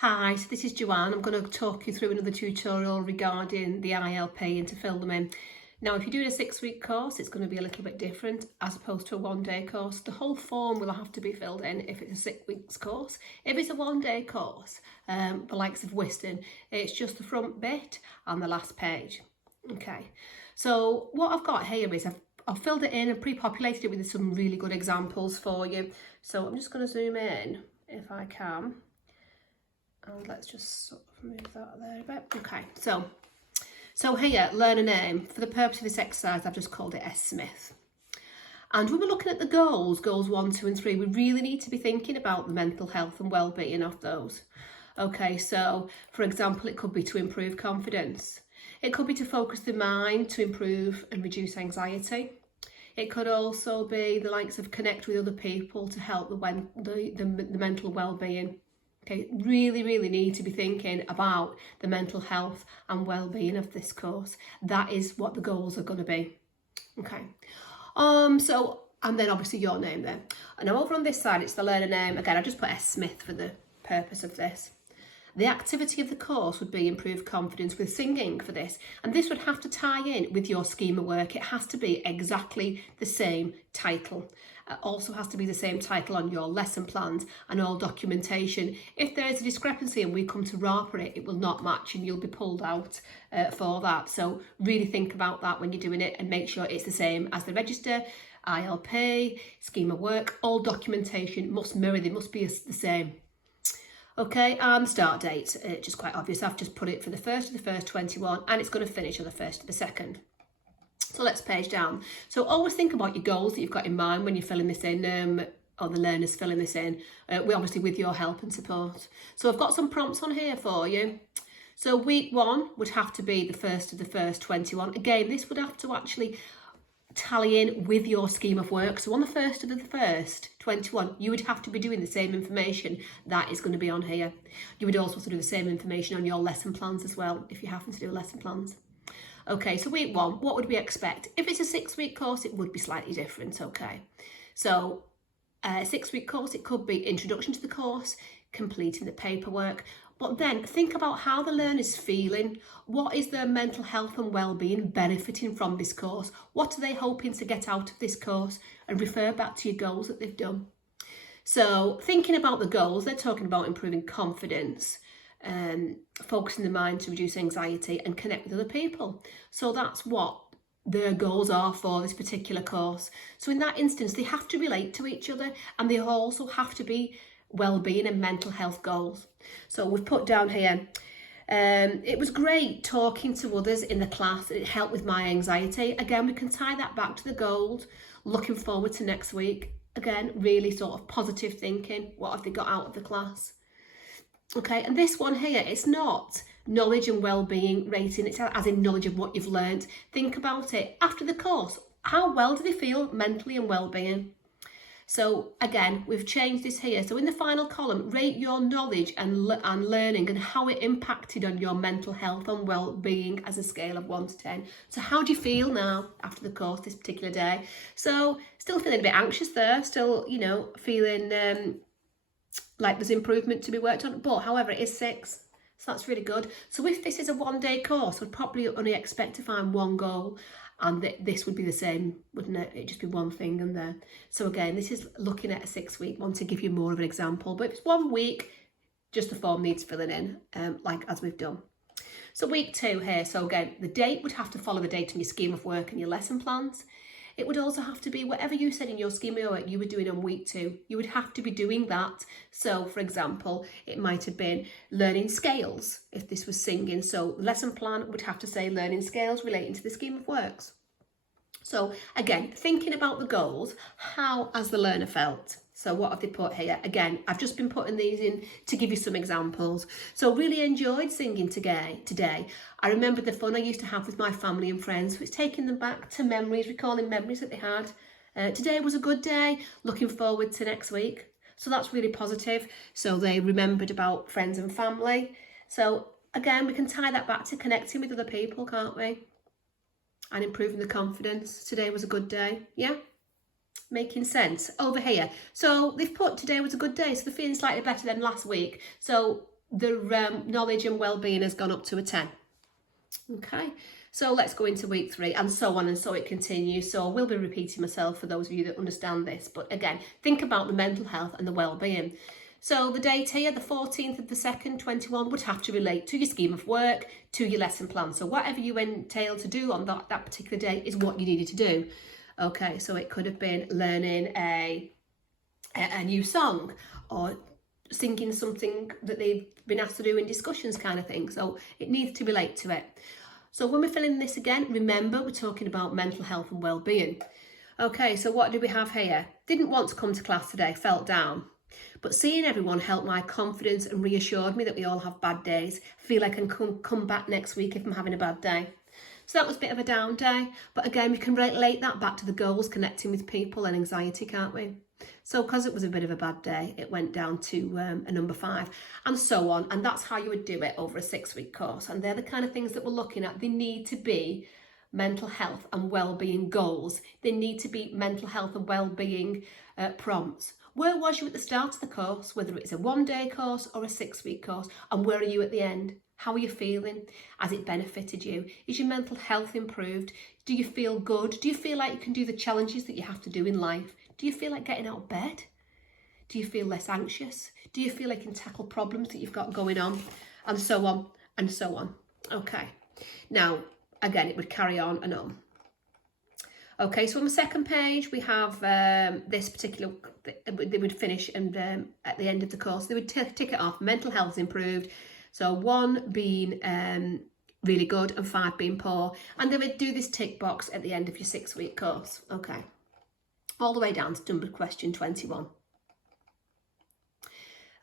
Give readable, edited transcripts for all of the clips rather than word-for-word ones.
Hi, so this is Joanne. I'm going to talk you through another tutorial regarding the ILP and to fill them in. Now, if you're doing a 6-week course, it's going to be a little bit different as opposed to a 1-day course. The whole form will have to be filled in if it's a 6 weeks course. If it's a 1-day course, the likes of Whiston, it's just the front bit and the last page. Okay, so what I've got here is I've filled it in and pre-populated it with some really good examples for you. So I'm just going to zoom in if I can. And let's just sort of move that there a bit. Okay, so here, learn a name. For the purpose of this exercise, I've just called it S. Smith. And when we're looking at the goals 1, 2 and 3, we really need to be thinking about the mental health and well-being of those. Okay, so for example, it could be to improve confidence. It could be to focus the mind, to improve and reduce anxiety. It could also be the likes of connect with other people to help the mental well-being. Okay, really need to be thinking about the mental health and well-being of this course. That is what the goals are going to be. Okay, and then obviously your name there. And now over on this side, it's the learner name. Again, I just put S. Smith for the purpose of this. The activity of the course would be improved confidence with singing for this. And this would have to tie in with your schema work. It has to be exactly the same title. It also has to be the same title on your lesson plans and all documentation. If there is a discrepancy and we come to RARPA it, it will not match and you'll be pulled out for that. So really think about that when you're doing it and make sure it's the same as the register, ILP, schema work, all documentation must mirror, they must be the same. Okay, and start date, just quite obvious. I've just put it for the 1st of the 1st, 21, and it's going to finish on the 1st of the 2nd. So let's page down. So always think about your goals that you've got in mind when you're filling this in, or the learner's filling this in, obviously with your help and support. So I've got some prompts on here for you. So week 1 would have to be the 1st of the 1st, 21. Again, this would have to actually tally in with your scheme of work. So on the 1st of the 1st, 21, you would have to be doing the same information that is going to be on here. You would also do the same information on your lesson plans as well, if you happen to do lesson plans. Okay, so week 1, what would we expect? If it's a 6-week course, it would be slightly different, okay? So a 6-week course, it could be introduction to the course, completing the paperwork, but then think about how the learner's feeling. What is their mental health and well-being benefiting from this course? What are they hoping to get out of this course? And refer back to your goals that they've done. So thinking about the goals, they're talking about improving confidence, focusing the mind to reduce anxiety and connect with other people. So that's what their goals are for this particular course. So in that instance, they have to relate to each other and they also have to be well-being and mental health goals. So we've put down here, it was great talking to others in the class. It helped with my anxiety. Again, we can tie that back to the goals. Looking forward to next week. Again, really sort of positive thinking. What have they got out of the class? Okay, and this one here, it's not knowledge and well-being rating. It's as in knowledge of what you've learned. Think about it. After the course, how well do they feel mentally and well-being? So again, we've changed this here. So in the final column, rate your knowledge and learning and how it impacted on your mental health and well-being as a scale of 1 to 10. So how do you feel now after the course this particular day? So still feeling a bit anxious there, still, feeling like there's improvement to be worked on, but however, it is 6. So that's really good. So if this is a 1-day course, we'd probably only expect to find one goal. And this would be the same, wouldn't it? It'd just be one thing and there. So again, this is looking at a 6-week one to give you more of an example. But if it's 1 week, just the form needs filling in, like as we've done. So week 2 here. So again, the date would have to follow the date on your scheme of work and your lesson plans. It would also have to be whatever you said in your schema of work you were doing on week 2. You would have to be doing that. So for example, it might have been learning scales if this was singing. So the lesson plan would have to say learning scales relating to the scheme of works. So again, thinking about the goals, how has the learner felt? So what have they put here? Again, I've just been putting these in to give you some examples. So really enjoyed singing today. I remember the fun I used to have with my family and friends. So it's taking them back to memories, recalling memories that they had. Today was a good day. Looking forward to next week. So that's really positive. So they remembered about friends and family. So again, we can tie that back to connecting with other people, can't we? And improving the confidence. Today was a good day. Yeah? Making sense over here. So they've put today was a good day, so they're feeling slightly better than last week. So the knowledge and well-being has gone up to a 10. Okay, so let's go into week 3 and so on, and so it continues. So I will be repeating myself for those of you that understand this, but again, think about the mental health and the well-being. So the date here, the 14th of the 2nd, 21, would have to relate to your scheme of work, to your lesson plan. So whatever you entail to do on that particular day is what you needed to do. Okay, so it could have been learning a new song, or singing something that they've been asked to do in discussions kind of thing. So it needs to relate to it. So when we're filling this again, remember we're talking about mental health and well-being. Okay, so what do we have here? Didn't want to come to class today, felt down. But seeing everyone helped my confidence and reassured me that we all have bad days. Feel I can come back next week if I'm having a bad day. So that was a bit of a down day. But again, we can relate that back to the goals, connecting with people and anxiety, can't we? So because it was a bit of a bad day, it went down to a number 5 and so on. And that's how you would do it over a 6-week course. And they're the kind of things that we're looking at. They need to be mental health and well-being goals. They need to be mental health and well-being prompts. Where was you at the start of the course, whether it's a 1-day course or a 6-week course, and where are you at the end? How are you feeling? Has it benefited you? Is your mental health improved? Do you feel good? Do you feel like you can do the challenges that you have to do in life? Do you feel like getting out of bed? Do you feel less anxious? Do you feel like you can tackle problems that you've got going on? And so on and so on. Okay. Now, again, it would carry on and on. Okay, so on the second page, we have this particular, they would finish, and at the end of the course, they would tick it off. Mental health improved. So 1 being really good and 5 being poor. And they would do this tick box at the end of your 6-week course. Okay, all the way down to number question 21.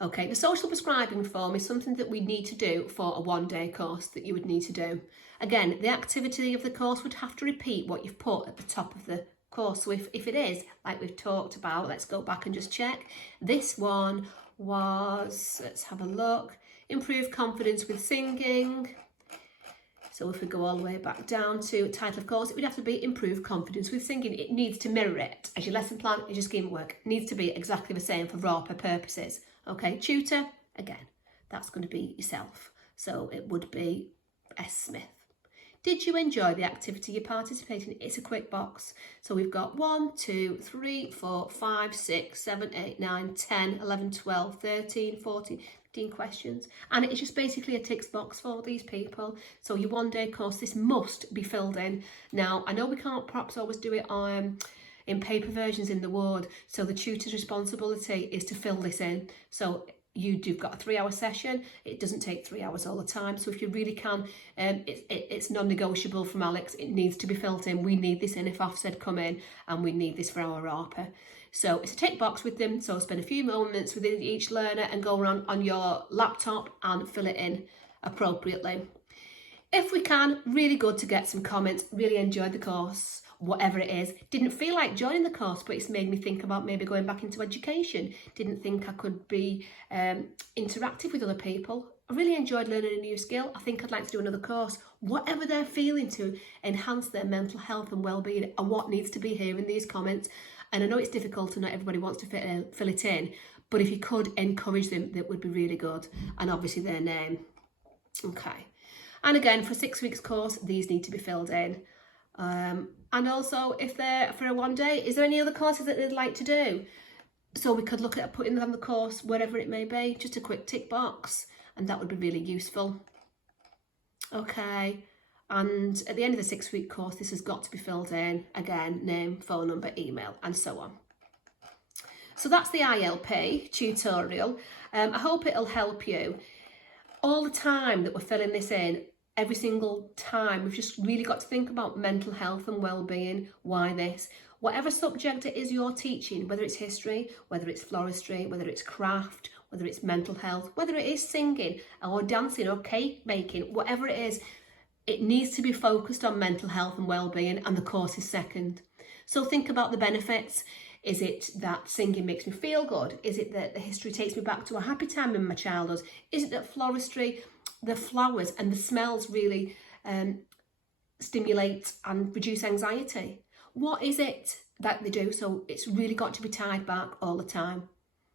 Okay, the social prescribing form is something that we need to do for a 1-day course that you would need to do. Again, the activity of the course would have to repeat what you've put at the top of the course. So if it is, like we've talked about, let's go back and just check. This one was, let's have a look, improve confidence with singing. So if we go all the way back down to title of course, it would have to be improve confidence with singing. It needs to mirror it as your lesson plan, as your scheme of work. It needs to be exactly the same for RAPA purposes. Okay, tutor, again, that's going to be yourself. So it would be S. Smith. Did you enjoy the activity you participated in? It's a quick box. So we've got 1, 2, 3, 4, 5, 6, 7, 8, 9, 10, 11, 12, 13, 14, 15 questions. And it is just basically a tick box for these people. So your 1-day course, this must be filled in. Now, I know we can't perhaps always do it in paper versions in the ward. So the tutor's responsibility is to fill this in. So you've got a 3-hour session. It doesn't take 3 hours all the time. So if you really can, it's non-negotiable from Alex. It needs to be filled in. We need this in if Ofsted come in, and we need this for our RAPA. So it's a tick box with them. So spend a few moments with each learner and go around on your laptop and fill it in appropriately. If we can, really good to get some comments. Really enjoyed the course. Whatever it is, didn't feel like joining the course, but it's made me think about maybe going back into education. Didn't think I could be interactive with other people. I really enjoyed learning a new skill. I think I'd like to do another course. Whatever they're feeling to enhance their mental health and well-being, and what needs to be here in these comments. And I know it's difficult and not everybody wants to fill it in, but if you could encourage them, that would be really good. And obviously their name. Okay. And again, for a 6 weeks course, these need to be filled in. And also, if they're for a 1-day, is there any other courses that they'd like to do? So we could look at putting them on the course, wherever it may be, just a quick tick box, and that would be really useful. Okay, and at the end of the 6-week course, this has got to be filled in. Again, name, phone number, email, and so on. So that's the ILP tutorial. I hope it'll help you. All the time that we're filling this in, every single time, we've just really got to think about mental health and well-being. Why this? Whatever subject it is you're teaching, whether it's history, whether it's floristry, whether it's craft, whether it's mental health, whether it is singing or dancing or cake making, whatever it is, it needs to be focused on mental health and well-being, and the course is second. So think about the benefits. Is it that singing makes me feel good? Is it that the history takes me back to a happy time in my childhood? Is it that floristry, the flowers and the smells really stimulate and reduce anxiety? What is it that they do? So it's really got to be tied back all the time.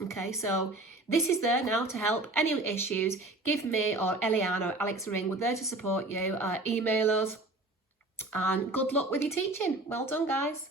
Okay, so This is there now to help. Any issues, give me or Eliana or Alex a ring. We're there to support you. Email us, and good luck with your teaching. Well done, guys.